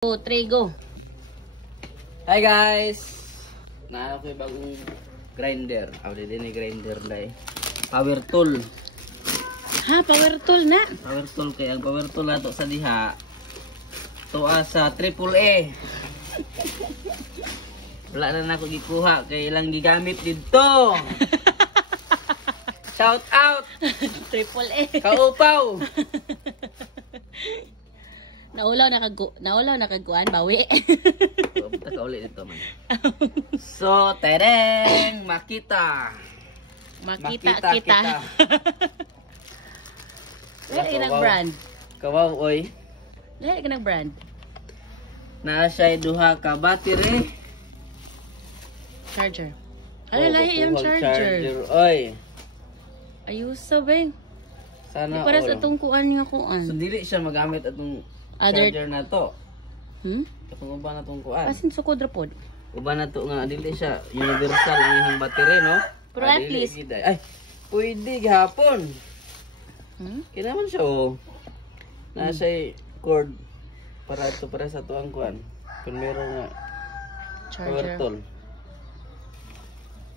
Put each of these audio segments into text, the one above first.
2, 3, go. Hi guys! Naano ko yung bagong grinder. Din ni grinder na power tool. Ha, power tool na. Power tool kaya ang power tool nato sa diha. Tuwa sa AAA. Wala na ako gikuha kay ilang gigamit dito. Shout out! AAA. Kaupaw! Naulaw na kaguan, bawi. Punta ka ulit dito man. So, tereng! Makita Makita kita. Dahil ka nag-brand. Kawaw, oy. Dahil ka nag-brand. Na siya duha ka battery. Charger. Ano lahi yung charger? Oy. Ayusa ba? Sana di para sa all. itong kuan nga kuan. So, dili siya magamit atong charger na to. Itong uba na itong kuan. Asin sukod rapod. Uba na to nga, dili siya universal ang iyang battery, no? Pero at least. Ay, pwede gihapon. Kinaman siya, oh. Nasa cord para sa tuang kuan. Kung meron nga power Charger. tool.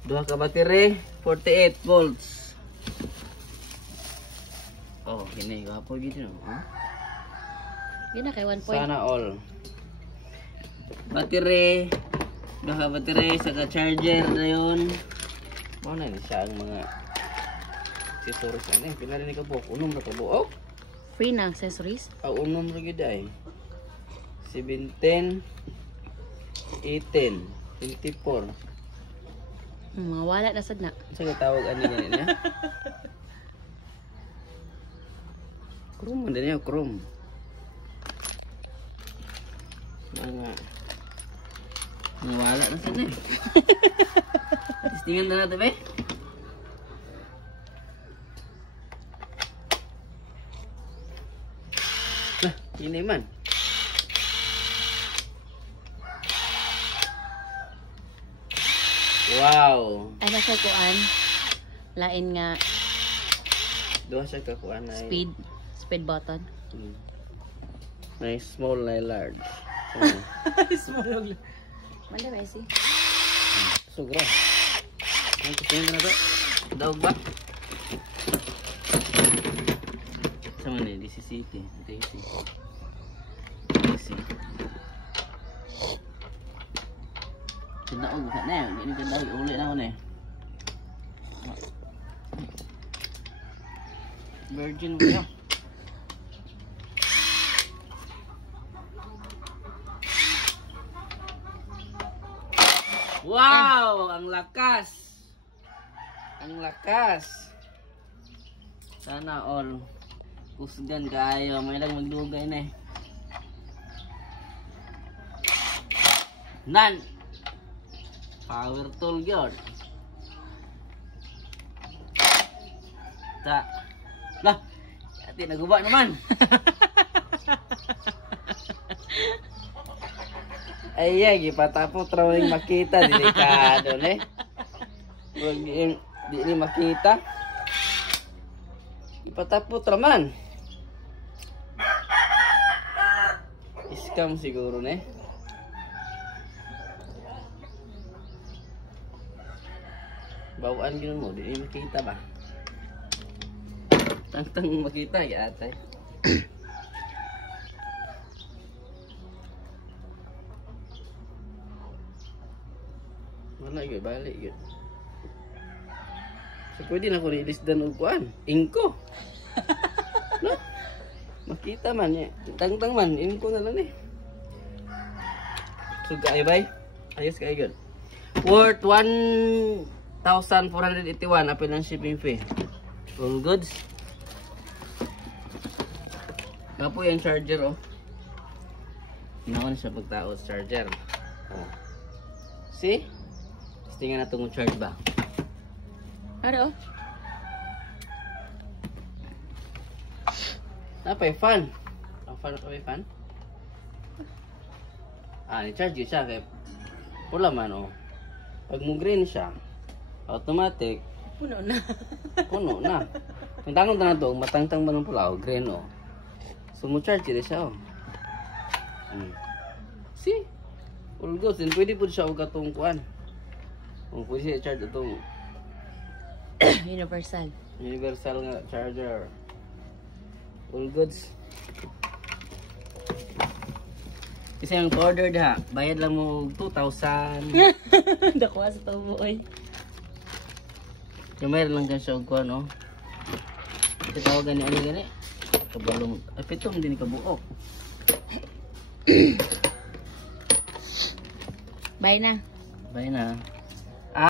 Duha ka battery, 48 volts. Oh, ini gahapon gid no. Yun na kay 1 point. Sana all. Battery, duha ka battery sa charger na yun. Mao na ni siya ang mga accessories ani. Pila rin ka buok, unom na ka buok. Free na accessories. Unom ra gid ay. 17 18 24. Mga wala na sad na. Sa tawag ani niya. Chrome din niya, chrome. Mga wala na sad eh. Testingan na natin ba? Nah, ini man. Wow. Ano sa kuan? Lain nga Duha siya kakuan na speed button. Na small na large. Small. Manda ba si? Sugra. Ang kusing na to. Daog ba? Sama ni di City. Tinaog ka na. Ini kan daog ulit na ako na. Virgin mo yun. Wow! Ang lakas! Ang lakas! Sana all kusgan kayo. May lang magdugay na eh. Nan! Power tool yun. Ta. Lah! Ati naguba naman! Ay, gipatapot raw yung makita. Delikado eh. Di ni makita. Ipatapot raman. Scam siguro ne. Bawaan gino mo, di ni makita ba? Tang makita ya atay. Wala yun, balik yun. So, pwede na ko nilisdan og kuan. Inko. No? Makita man niya. Tang man, inko na lang eh. So, kayo bay? Ayos kayo yun. Worth 1,481. Apil ang shipping fee. All goods. Kapo yung charger oh. Inaon siya pagtaos charger. Oh. See? Tingnan na itong charge ba? Ano? Napay fan. Ang fan ka may fan? Ni-charge yun siya. Kaya pula man oh. Pag mo green siya, automatic. Puno na. Puno na. Kung tanong na ito, matangtang ba ng pula oh. Green oh. So mo charge yun siya oh. See? All goods. And pwede po siya og katong kuan. Kung pwede siya charge itong Universal. universal nga charger. All goods. Kasi ang order ha, bayad lang mo 2,000. Dakuha sa tubo oy. Kaya mayroon lang ka siya og kuan, no? Kasi tawagan ni ano gani? Kabalong. Ay, pitong din kabuok. Bye na. Bye na.